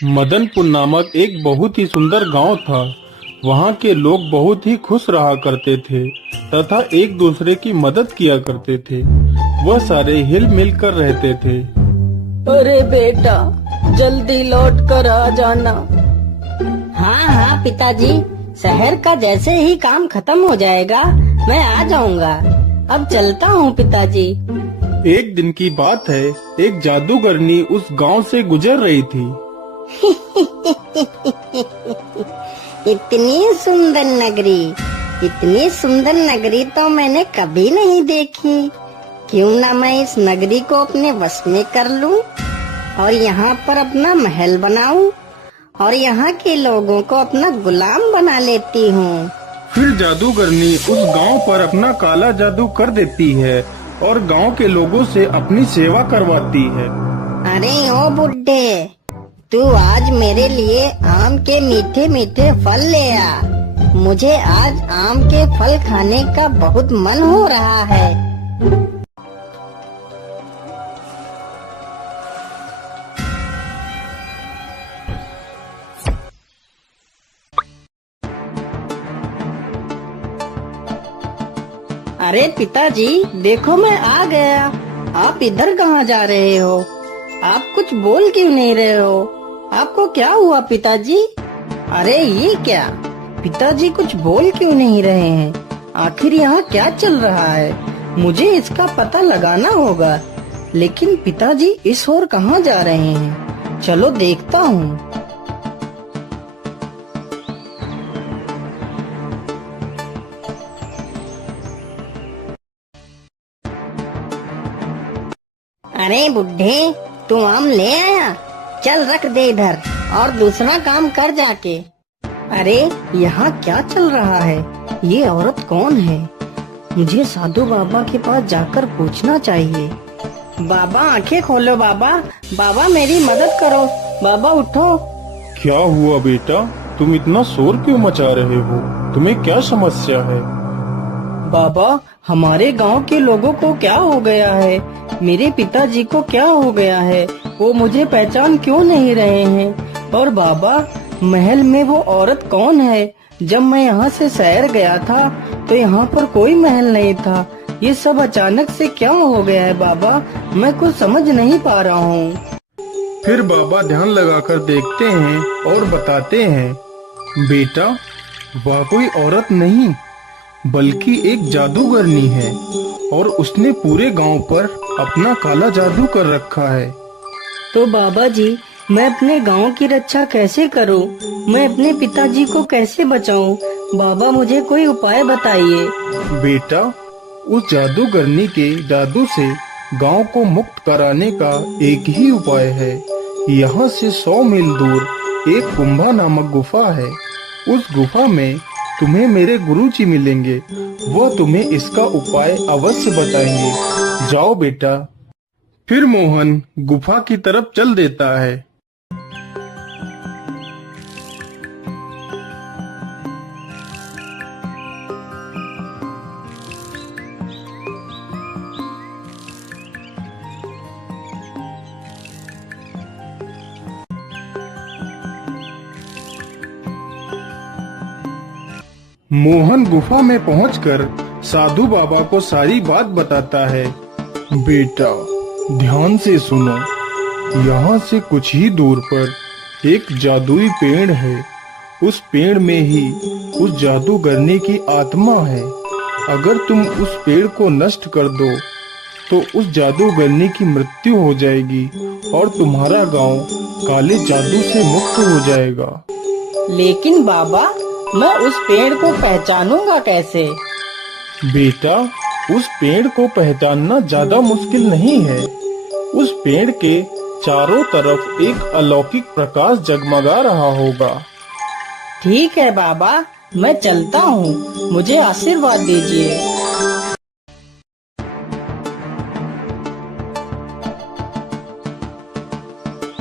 मदनपुर नामक एक बहुत ही सुंदर गांव था। वहां के लोग बहुत ही खुश रहा करते थे तथा एक दूसरे की मदद किया करते थे। वह सारे हिल मिल कर रहते थे। अरे बेटा, जल्दी लौट कर आ जाना। हाँ हाँ पिताजी, शहर का जैसे ही काम खत्म हो जाएगा मैं आ जाऊंगा। अब चलता हूँ पिताजी। एक दिन की बात है, एक जादूगरनी उस गांव से गुजर रही थी। इतनी सुंदर नगरी तो मैंने कभी नहीं देखी। क्यों ना मैं इस नगरी को अपने वश में कर लूं और यहाँ पर अपना महल बनाऊं और यहाँ के लोगों को अपना गुलाम बना लेती हूँ। फिर जादूगरनी उस गांव पर अपना काला जादू कर देती है और गांव के लोगों से अपनी सेवा करवाती है। अरे ओ बुड्ढे, तू आज मेरे लिए आम के मीठे मीठे फल ले आ। मुझे आज आम के फल खाने का बहुत मन हो रहा है। अरे पिताजी, देखो मैं आ गया। आप इधर कहाँ जा रहे हो? आप कुछ बोल क्यों नहीं रहे हो? आपको क्या हुआ पिताजी? अरे ये क्या, पिताजी कुछ बोल क्यों नहीं रहे हैं? आखिर यहाँ क्या चल रहा है? मुझे इसका पता लगाना होगा। लेकिन पिताजी इस ओर कहाँ जा रहे हैं? चलो देखता हूँ। अरे बुड्ढे, तू आम ले आया? चल रख दे इधर और दूसरा काम कर जाके। अरे यहाँ क्या चल रहा है? ये औरत कौन है? मुझे साधु बाबा के पास जाकर पूछना चाहिए। बाबा आंखें खोलो बाबा, बाबा मेरी मदद करो, बाबा उठो। क्या हुआ बेटा, तुम इतना शोर क्यों मचा रहे हो? तुम्हें क्या समस्या है? बाबा, हमारे गांव के लोगों को क्या हो गया है? मेरे पिताजी को क्या हो गया है? वो मुझे पहचान क्यों नहीं रहे हैं? और बाबा, महल में वो औरत कौन है? जब मैं यहाँ से शहर गया था तो यहाँ पर कोई महल नहीं था। ये सब अचानक से क्या हो गया है बाबा? मैं कुछ समझ नहीं पा रहा हूँ। फिर बाबा ध्यान लगाकर देखते हैं और बताते हैं, बेटा वह कोई औरत नहीं बल्कि एक जादूगरनी है और उसने पूरे गांव पर अपना काला जादू कर रखा है। तो बाबा जी, मैं अपने गांव की रक्षा कैसे करूं? मैं अपने पिताजी को कैसे बचाऊं? बाबा मुझे कोई उपाय बताइए। बेटा, उस जादूगरनी के जादू से गांव को मुक्त कराने का एक ही उपाय है। यहाँ से 100 मील दूर एक कुंभा नामक गुफा है। उस गुफा में तुम्हें मेरे गुरुजी मिलेंगे। वह तुम्हें इसका उपाय अवश्य बताएंगे। जाओ बेटा। फिर मोहन गुफा की तरफ चल देता है। मोहन गुफा में पहुंचकर साधु बाबा को सारी बात बताता है। बेटा ध्यान से सुनो, यहाँ से कुछ ही दूर पर एक जादुई पेड़ है। उस पेड़ में ही उस जादूगरनी की आत्मा है। अगर तुम उस पेड़ को नष्ट कर दो तो उस जादूगरनी की मृत्यु हो जाएगी और तुम्हारा गांव काले जादू से मुक्त हो जाएगा। लेकिन बाबा, मैं उस पेड़ को पहचानूंगा कैसे? बेटा, उस पेड़ को पहचानना ज्यादा मुश्किल नहीं है। उस पेड़ के चारों तरफ एक अलौकिक प्रकाश जगमगा रहा होगा। ठीक है बाबा, मैं चलता हूँ। मुझे आशीर्वाद दीजिए।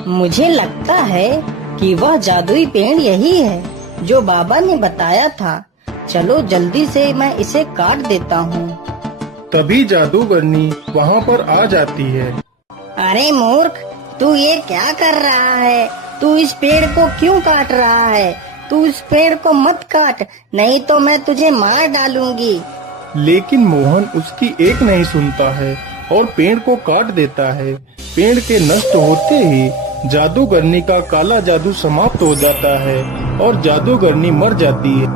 मुझे लगता है कि वह जादुई पेड़ यही है जो बाबा ने बताया था। चलो जल्दी से मैं इसे काट देता हूँ। तभी जादूगरनी वहाँ पर आ जाती है। अरे मूर्ख, तू ये क्या कर रहा है? तू इस पेड़ को क्यों काट रहा है? तू इस पेड़ को मत काट, नहीं तो मैं तुझे मार डालूंगी। लेकिन मोहन उसकी एक नहीं सुनता है और पेड़ को काट देता है। पेड़ के नष्ट होते ही जादूगरनी का काला जादू समाप्त हो जाता है और जादूगरनी मर जाती है।